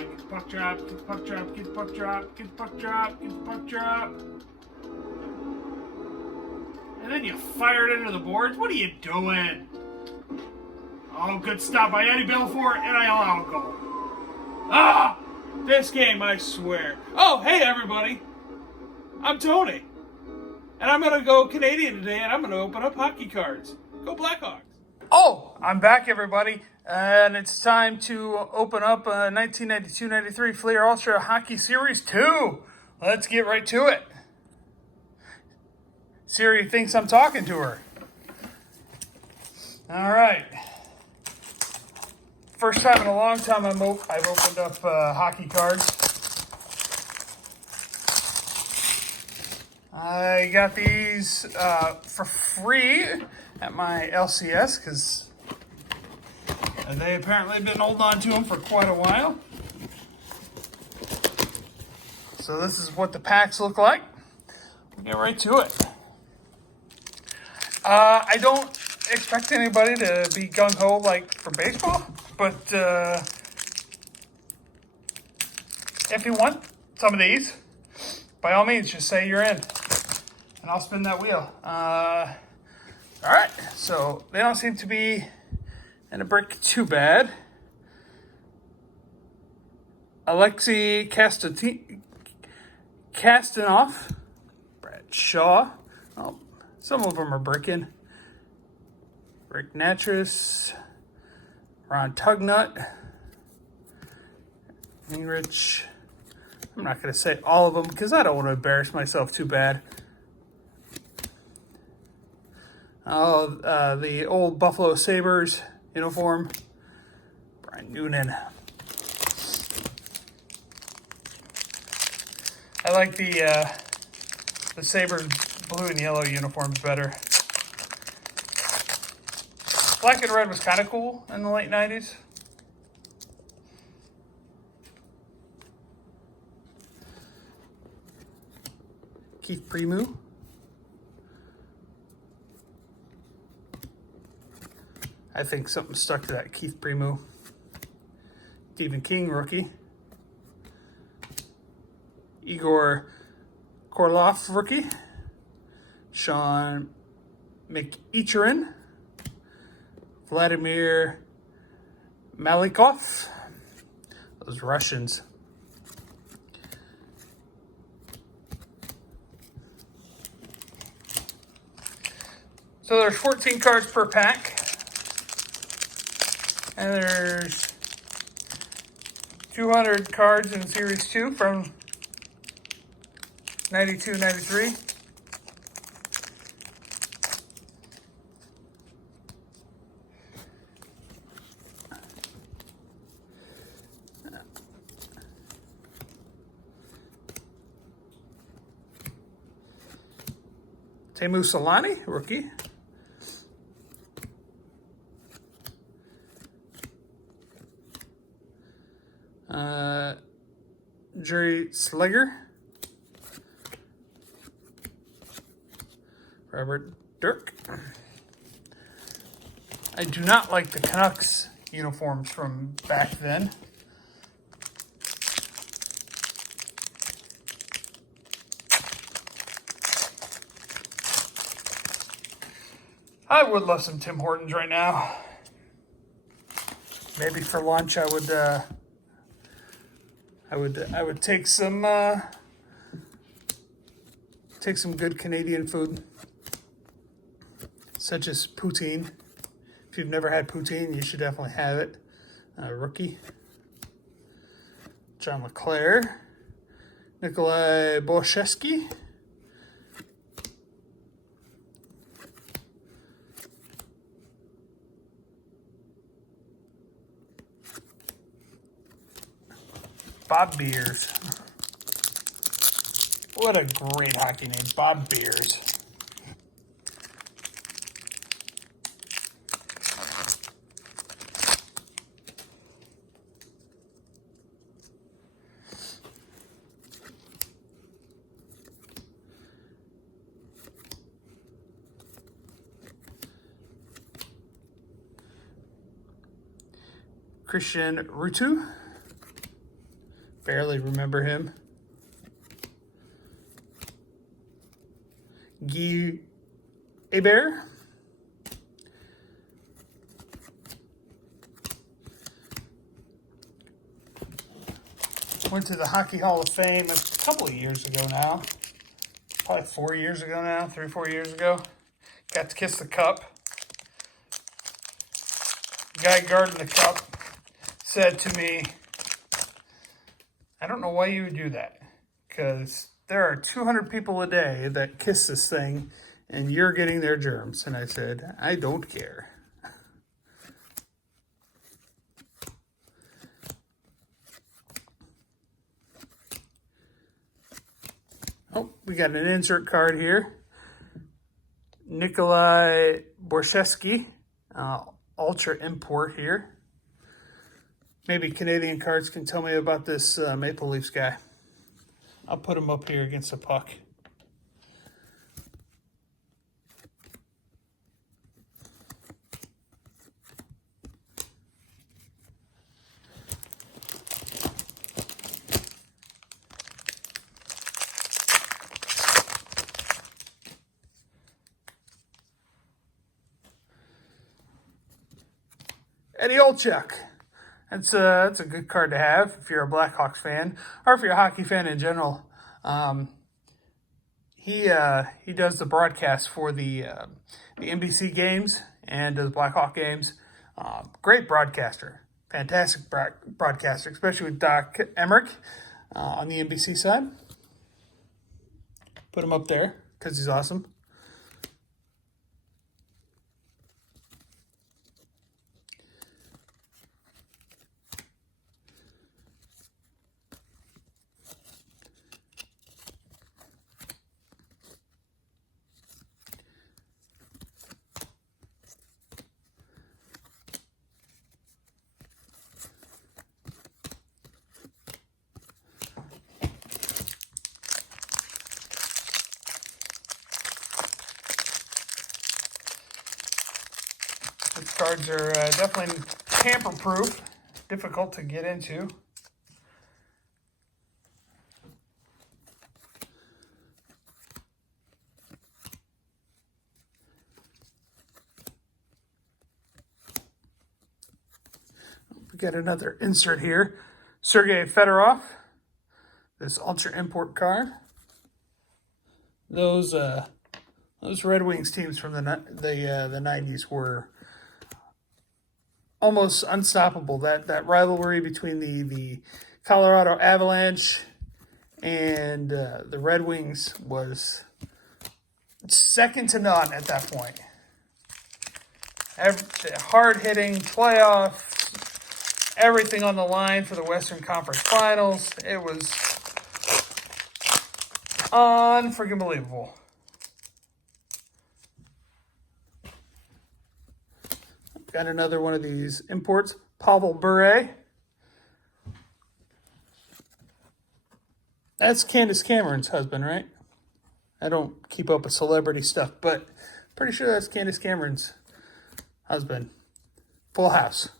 Get the puck drop, get the puck drop, get the puck drop, get the puck drop, get the puck drop. And then you fire it into the boards. What are you doing? Oh, good stop by Eddie Belfour, and I allow a goal. Ah! This game, I swear. Oh, hey, everybody. I'm Tony. And I'm going to go Canadian today, and I'm going to open up hockey cards. Go Blackhawks. Oh, I'm back, everybody. And it's time to open up 1992-93 Fleer Ultra Hockey Series 2. Let's get right to it. Siri thinks I'm talking to her. All right. First time in a long time I've opened up hockey cards. I got these for free at my LCS because they apparently have been holding on to them for quite a while. So this is what the packs look like. We'll get right to it. I don't expect anybody to be gung-ho like for baseball, but if you want some of these, by all means, just say you're in, and I'll spin that wheel. All right, so they don't seem to be in a brick too bad. Alexei Kastanoff, Brad Shaw. Oh, some of them are bricking. Rick Natras, Ron Tugnut, Ingrich. I'm not going to say all of them because I don't want to embarrass myself too bad. Oh, the old Buffalo Sabres uniform, Brian Noonan. I like the Sabres blue and yellow uniforms better. Black and red was kind of cool in the late 90s. Keith Primeau. I think something stuck to that Keith Primeau. Stephen King, rookie. Igor Korloff, rookie. Sean McEacherin. Vladimir Malikov. Those Russians. So there's 14 cards per pack. And there's 200 cards in Series 2 from 92-93. Teemu Selanne, rookie. Jerry Sliger. Robert Dirk. I do not like the Canucks uniforms from back then. I would love some Tim Hortons right now. Maybe for lunch I would take some good Canadian food, such as poutine. If you've never had poutine, you should definitely have it. Rookie. John LeClair. Nikolai Borshevsky. Bob Beers. What a great hockey name, Bob Beers. Christian Rutu. barely remember him. Guy Hebert. Went to the Hockey Hall of Fame a couple of years ago now. Probably 4 years ago now, 3-4 years ago. Got to kiss the cup. Guy guarding the cup said to me, I don't know why you would do that, because there are 200 people a day that kiss this thing, and you're getting their germs. And I said, I don't care. Oh, we got an insert card here. Nikolai Borshevsky, Ultra Import here. Maybe Canadian Cards can tell me about this Maple Leafs guy. I'll put him up here against the puck. Eddie Olczyk. That's a good card to have if you're a Blackhawks fan, or if you're a hockey fan in general. He does the broadcast for the NBC games and does Blackhawk games. Great broadcaster, fantastic broadcaster, especially with Doc Emmerich on the NBC side. Put him up there because he's awesome. These cards are definitely tamper-proof, difficult to get into. We got another insert here. Sergei Fedorov, this Ultra Import card. Those Red Wings teams from the 90s were almost unstoppable. That rivalry between the Colorado Avalanche and the Red Wings was second to none at that point. Hard-hitting playoff, everything on the line for the Western Conference Finals. It was unfreaking believable. Got another one of these imports, Pavel Bure. That's Candace Cameron's husband, right? I don't keep up with celebrity stuff, but pretty sure that's Candace Cameron's husband. Full House.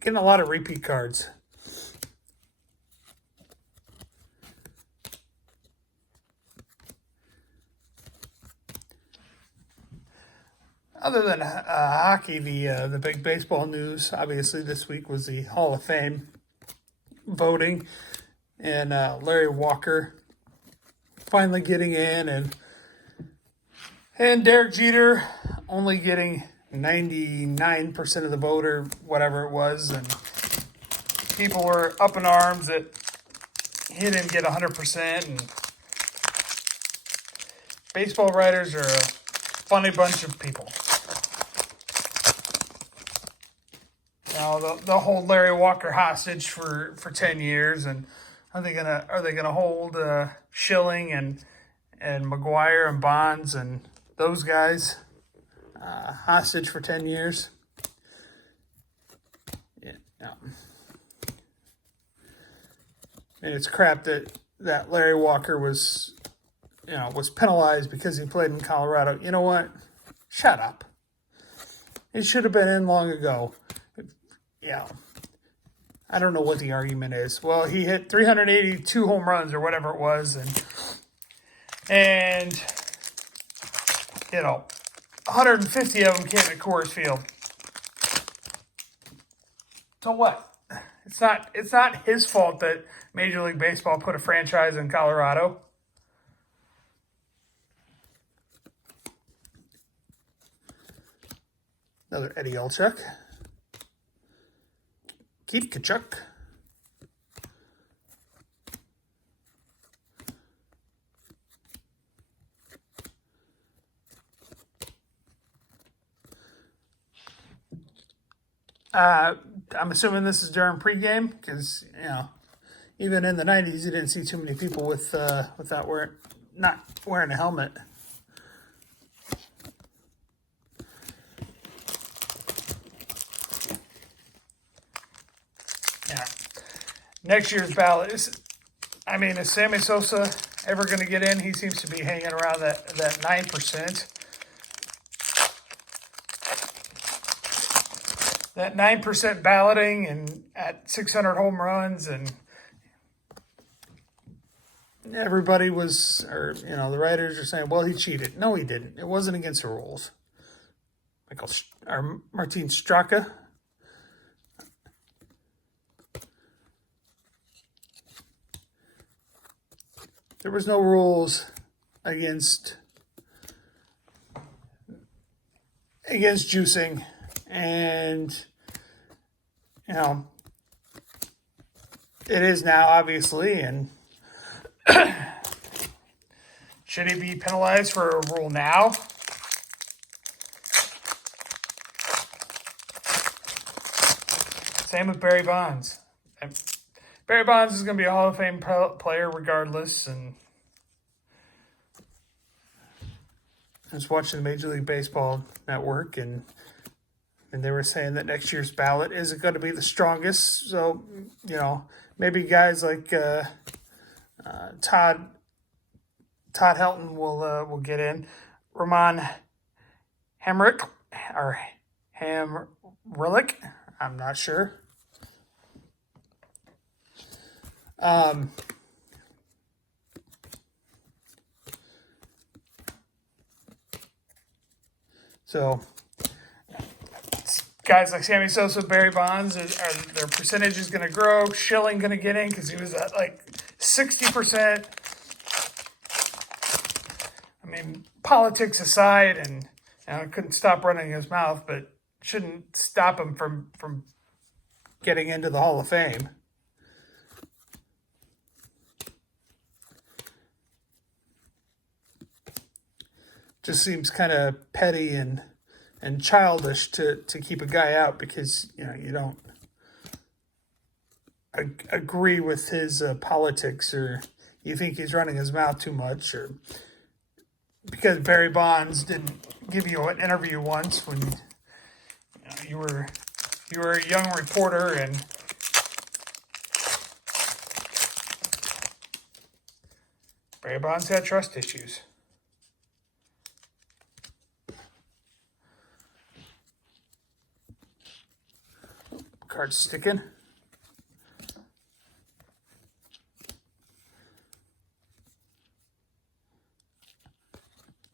Getting a lot of repeat cards. Other than hockey, the big baseball news, obviously, this week was the Hall of Fame voting. And Larry Walker finally getting in. And Derek Jeter only getting 99% of the vote, whatever it was, and people were up in arms that he didn't get 100%. And baseball writers are a funny bunch of people. they'll hold Larry Walker hostage for 10 years, and are they gonna hold Schilling and McGuire and Bonds and those guys hostage for 10 years? Yeah. And it's crap that Larry Walker was penalized because he played in Colorado. You know what? Shut up. It should have been in long ago. Yeah. I don't know what the argument is. Well, he hit 382 home runs or whatever it was, and 150 of them came at Coors Field. So what? It's not his fault that Major League Baseball put a franchise in Colorado. Another Eddie Olczyk. Keith Tkachuk. I'm assuming this is during pregame because even in the 90s you didn't see too many people without not wearing a helmet. Yeah. Next year's ballot is Sammy Sosa ever going to get in? He seems to be hanging around that 9%. That 9% balloting and at 600 home runs, and everybody the writers are saying, well, he cheated. No, he didn't. It wasn't against the rules. Martin Straka. There was no rules against juicing, and it is now, obviously, and should he be penalized for a rule now? Same with Barry Bonds. Barry Bonds is going to be a Hall of Fame player regardless, and I was watching the Major League Baseball Network, and they were saying that next year's ballot isn't going to be the strongest. So, maybe guys like Todd Helton will get in. Ramon Hamrick or Hamrick, I'm not sure. So guys like Sammy Sosa, Barry Bonds, their percentage is going to grow. Schilling going to get in because he was at 60%. Politics aside, and couldn't stop running his mouth, but shouldn't stop him from getting into the Hall of Fame. Just seems kind of petty and childish to keep a guy out because you don't agree with his politics, or you think he's running his mouth too much, or because Barry Bonds didn't give you an interview once when you were a young reporter, and Barry Bonds had trust issues. Card sticking.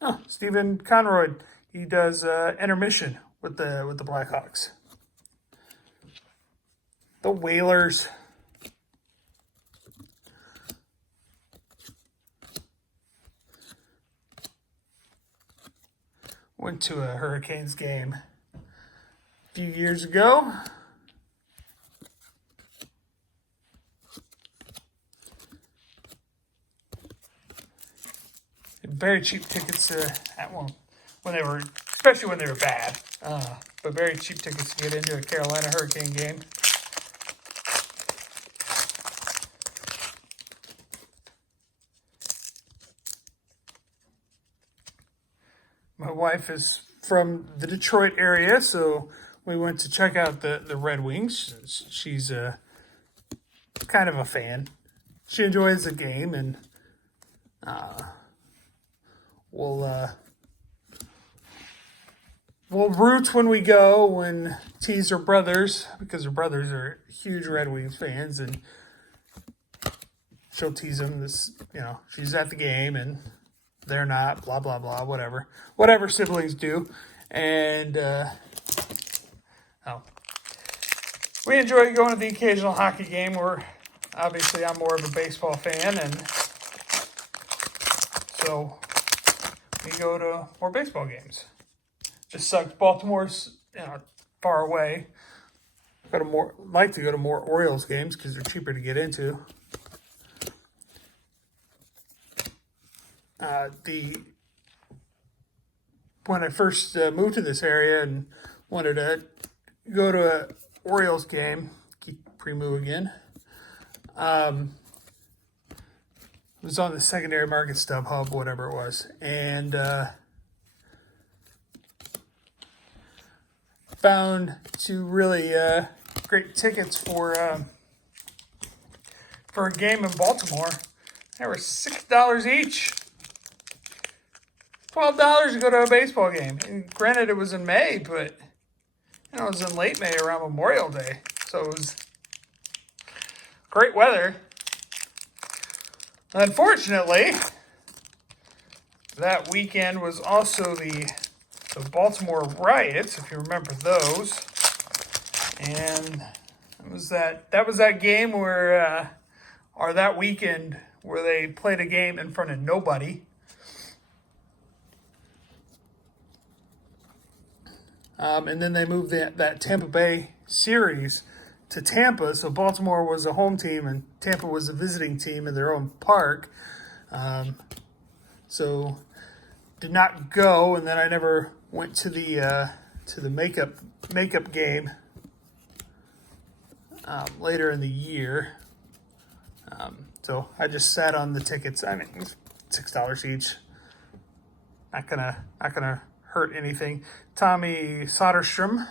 Oh, Stephen Conroy. He does intermission with the Blackhawks. The Whalers. Went to a Hurricanes game a few years ago. Very cheap tickets at one when they were especially when they were bad. But very cheap tickets to get into a Carolina Hurricane game. My wife is from the Detroit area, so we went to check out the Red Wings. She's kind of a fan. She enjoys the game, and we'll root when we go, when tease her brothers, because her brothers are huge Red Wings fans, and she'll tease them. She's at the game, and they're not, blah, blah, blah, whatever siblings do. And we enjoy going to the occasional hockey game. Obviously I'm more of a baseball fan, and so we go to more baseball games. Just sucks Baltimore's far away. Like to go to more Orioles games because they're cheaper to get into. When I first moved to this area and wanted to go to an Orioles game, keep pre-move again, it was on the secondary market, StubHub, whatever it was, and found two really great tickets for a game in Baltimore. They were $6 each. $12 to go to a baseball game. And granted, it was in May, but it was in late May around Memorial Day. So it was great weather. Unfortunately, that weekend was also the Baltimore riots, if you remember those. And it was that was that game where, or that weekend where they played a game in front of nobody. And then they moved that Tampa Bay series to Tampa. So Baltimore was a home team and Tampa was a visiting team in their own park. So did not go, and then I never went to the makeup game later in the year. So I just sat on the tickets. I mean, it was $6 each. Not gonna hurt anything. Tommy Soderstrom.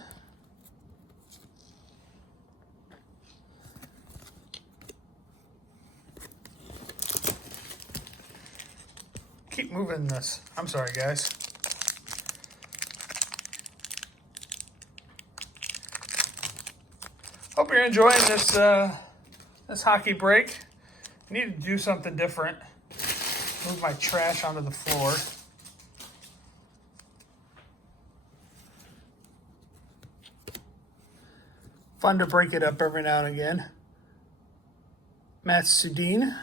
Keep moving this. I'm sorry, guys. Hope you're enjoying this hockey break. I need to do something different. Move my trash onto the floor. Fun to break it up every now and again. Matt Sudin.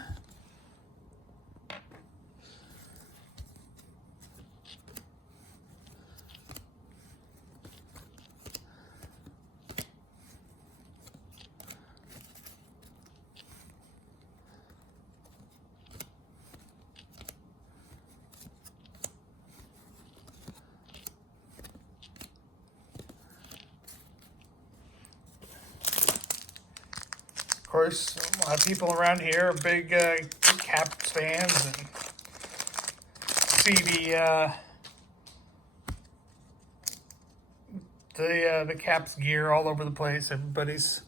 Of course, a lot of people around here are big Caps fans and see the Caps gear all over the place. Everybody's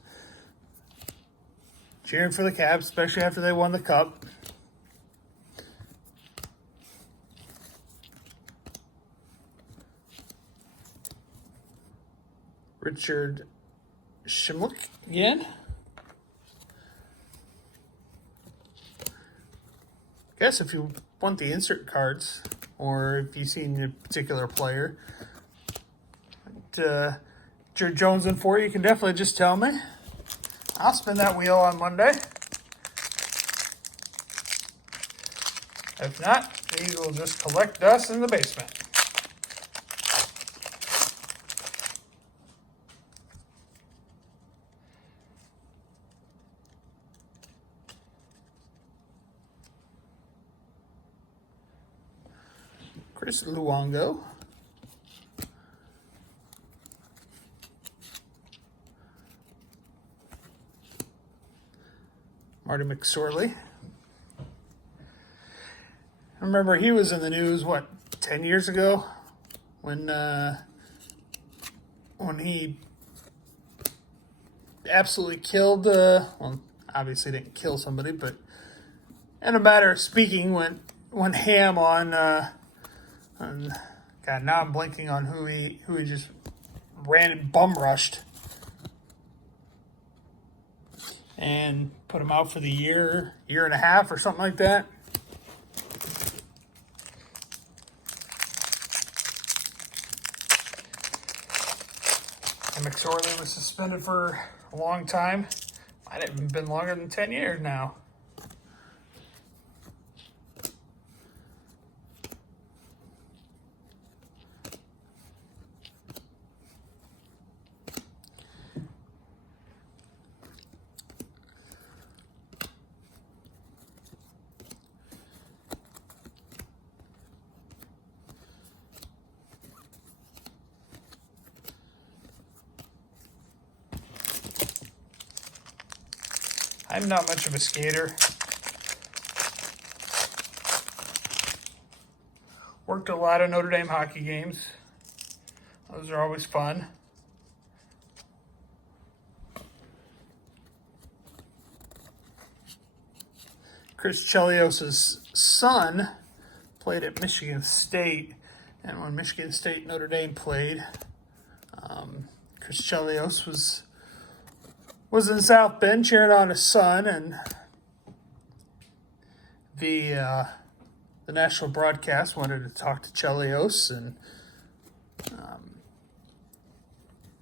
cheering for the Caps, especially after they won the Cup. Richard Shimlick again. Guess if you want the insert cards, or if you've seen a particular player that you're jonesing for, you can definitely just tell me. I'll spin that wheel on Monday. If not, these will just collect dust in the basement. Chris Luongo. Marty McSorley. I remember he was in the news, 10 years ago? When he absolutely killed, well, obviously didn't kill somebody, but in a matter of speaking, went ham on God, now I'm blanking on who he just ran and bum rushed and put him out for the year and a half or something like that. And McSorley was suspended for a long time. Might have even been longer than 10 years now. I'm not much of a skater. Worked a lot of Notre Dame hockey games. Those are always fun. Chris Chelios' son played at Michigan State, and when Michigan State and Notre Dame played, Chris Chelios was in South Bend cheering on his son, and the national broadcast wanted to talk to Chelios, and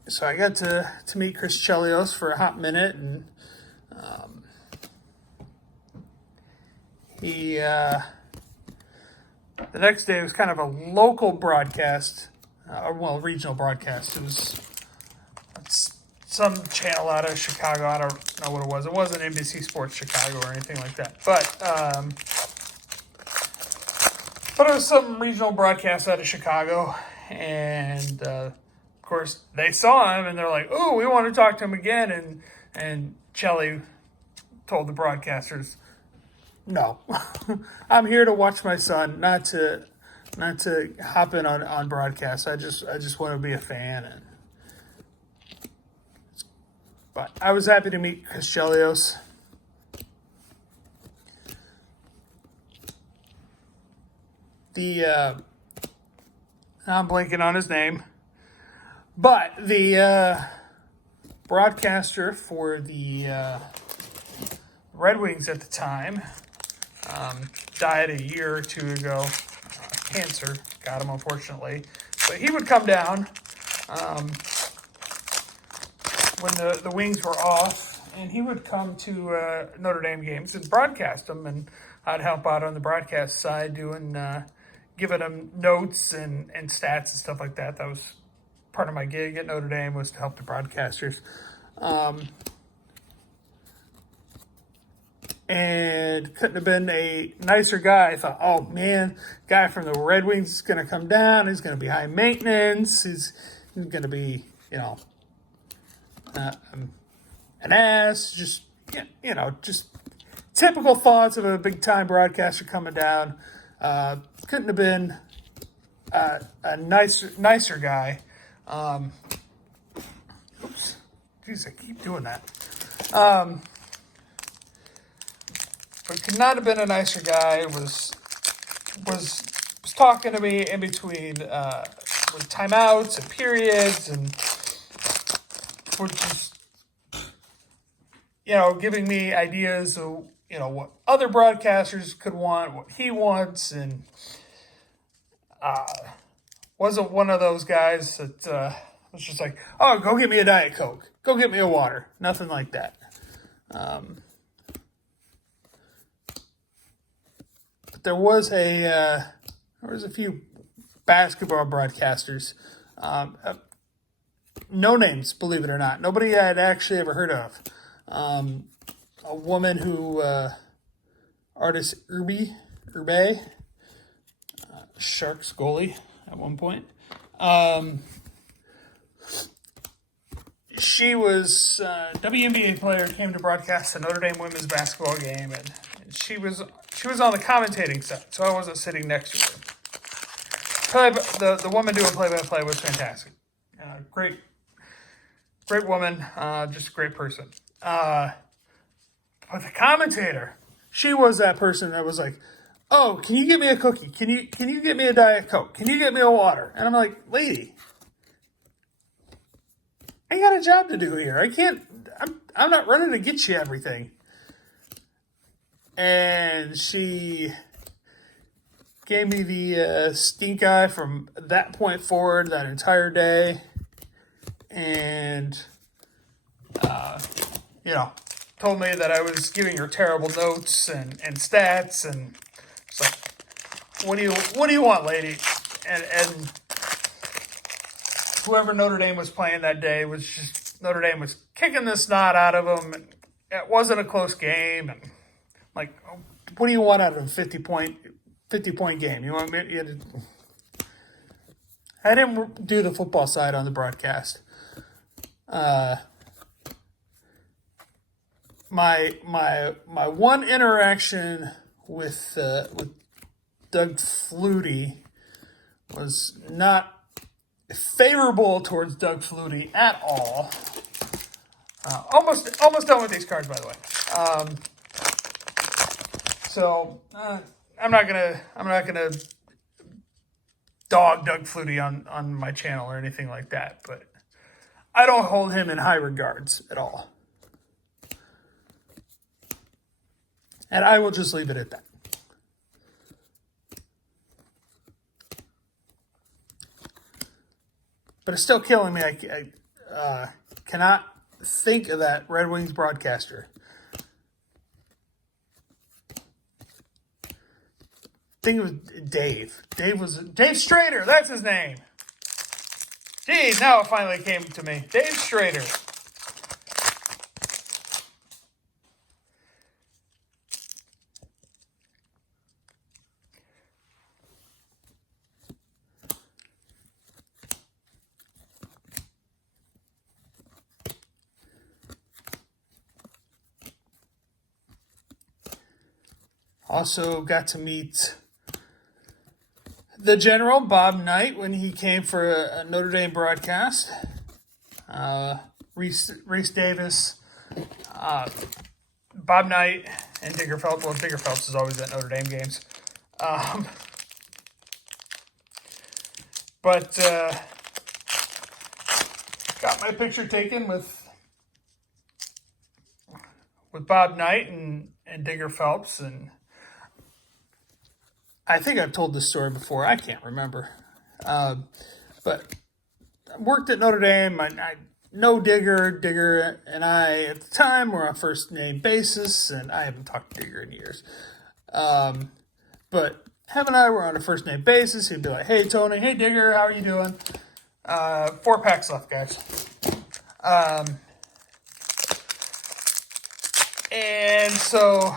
so I got to meet Chris Chelios for a hot minute, and he the next day was kind of a local broadcast, regional broadcast. It was some channel out of Chicago. I don't know what it was. It wasn't NBC Sports Chicago or anything like that. But it was some regional broadcast out of Chicago. And, of course, they saw him and they're like, "Oh, we want to talk to him again." And Chelly told the broadcasters, "No, I'm here to watch my son, not to hop in on broadcast. I just want to be a fan." But I was happy to meet Chris Chelios. I'm blanking on his name, but the broadcaster for the Red Wings at the time died a year or two ago. Cancer got him, unfortunately. But he would come down when the Wings were off, and he would come to Notre Dame games and broadcast them, and I'd help out on the broadcast side doing giving them notes and stats and stuff like that. That was part of my gig at Notre Dame, was to help the broadcasters. And couldn't have been a nicer guy. I thought, oh man, guy from the Red Wings is going to come down. He's going to be high maintenance. He's going to be, an ass. Just, just typical thoughts of a big time broadcaster coming down. Couldn't have been a nicer guy. Oops. Jeez, I keep doing that. But could not have been a nicer guy. Was talking to me in between with timeouts and periods, and was just giving me ideas of what other broadcasters could want, what he wants, and wasn't one of those guys that was just like, oh, go get me a Diet Coke, go get me a water, nothing like that. There was a few basketball broadcasters, no names, believe it or not. Nobody I had actually ever heard of. A woman who, artist Urbe, Sharks goalie at one point, she was WNBA player, came to broadcast the Notre Dame women's basketball game, and she was on the commentating side, so I wasn't sitting next to her. The woman doing play-by-play was fantastic. Great woman, just a great person. But the commentator, she was that person that was like, "Oh, can you get me a cookie? Can you get me a Diet Coke? Can you get me a water?" And I'm like, "Lady, I got a job to do here. I'm not running to get you everything." And she gave me the stink eye from that point forward, that entire day. And, told me that I was giving her terrible notes and stats. And it's like, what do you want, lady? And whoever Notre Dame was playing that day was just, Notre Dame was kicking the snot out of them. And it wasn't a close game. And like, what do you want out of a 50-point game? You want me to... I didn't do the football side on the broadcast. My one interaction with Doug Flutie was not favorable towards Doug Flutie at all. Almost done with these cards, by the way. So I'm not gonna dog Doug Flutie on my channel or anything like that, but I don't hold him in high regards at all. And I will just leave it at that. But it's still killing me. I cannot think of that Red Wings broadcaster. I think it was Dave. Dave Strader. That's his name. Geez, now it finally came to me. Dave Strader. Also got to meet the General, Bob Knight, when he came for a Notre Dame broadcast. Reese Davis, Bob Knight, and Digger Phelps. Well, Digger Phelps is always at Notre Dame games. But got my picture taken with Bob Knight and Digger Phelps, and I think I've told this story before. I can't remember. But I worked at Notre Dame. I know Digger. Digger and I, at the time, were on first name basis, and I haven't talked to Digger in years. But him and I were on a first name basis. He'd be like, "Hey, Tony. Hey, Digger. How are you doing?" 4 packs left, guys. And so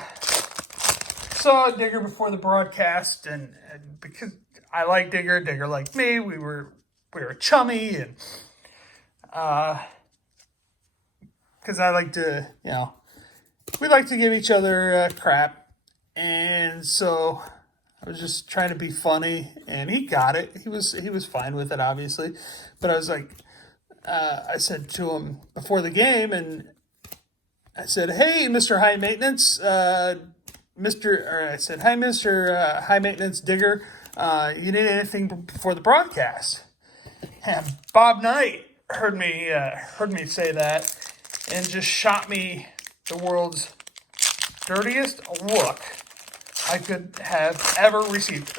saw Digger before the broadcast, and because I like Digger, Digger liked me. We were chummy, and because I like to, we like to give each other crap, and so I was just trying to be funny, and he got it. He was fine with it, obviously, but I was like, I said to him before the game, and I said, "Hey, Mr. High Maintenance, I said, "Hi, Mr. High Maintenance Digger, you need anything before the broadcast?" And Bob Knight heard me say that, and just shot me the world's dirtiest look I could have ever received.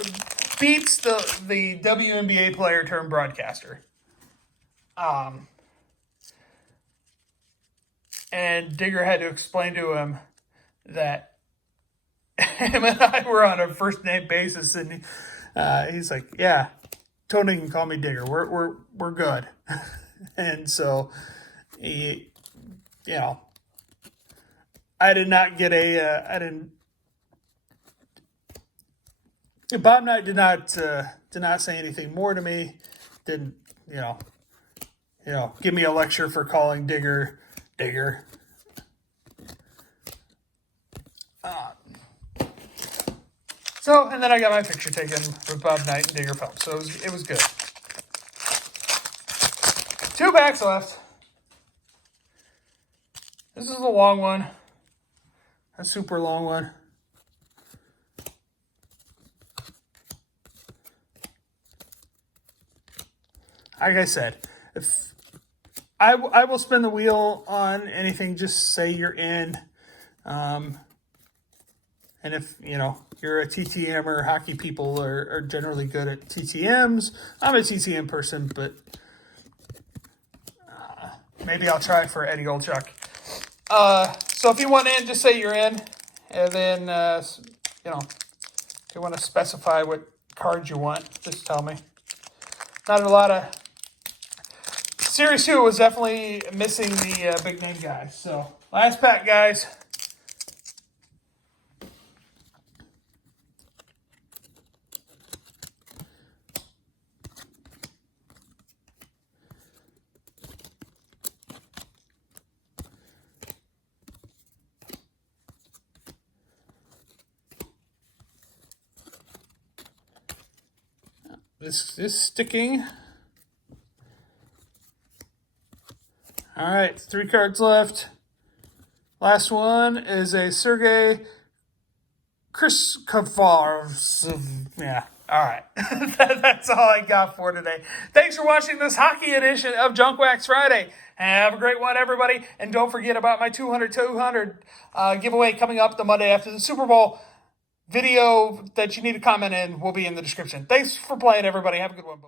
Beats the WNBA player turned broadcaster. And Digger had to explain to him that him and I were on a first name basis, and he's like, "Yeah, Tony can call me Digger. We're good." And so he, I did not get Bob Knight did not say anything more to me. Didn't, give me a lecture for calling Digger. And then I got my picture taken with Bob Knight and Digger Phelps. So it was good. 2 packs left. This is a long one. A super long one. Like I said, if I will spin the wheel on anything, just say you're in. And if, you're a TTM or hockey people are generally good at TTMs. I'm a TTM person, but maybe I'll try for Eddie Olchuk. So if you want in, just say you're in. And then, if you want to specify what cards you want, just tell me. Not a lot of... Series 2 was definitely missing the big name guys. So, last pack, guys. This is sticking. All right, 3 cards left. Last one is a Sergei Kristoforov. Yeah, all right. That's all I got for today. Thanks for watching this hockey edition of Junk Wax Friday. Have a great one, everybody. And don't forget about my 200 giveaway coming up the Monday after the Super Bowl. Video that you need to comment in will be in the description. Thanks for playing, everybody. Have a good one. Bye-bye.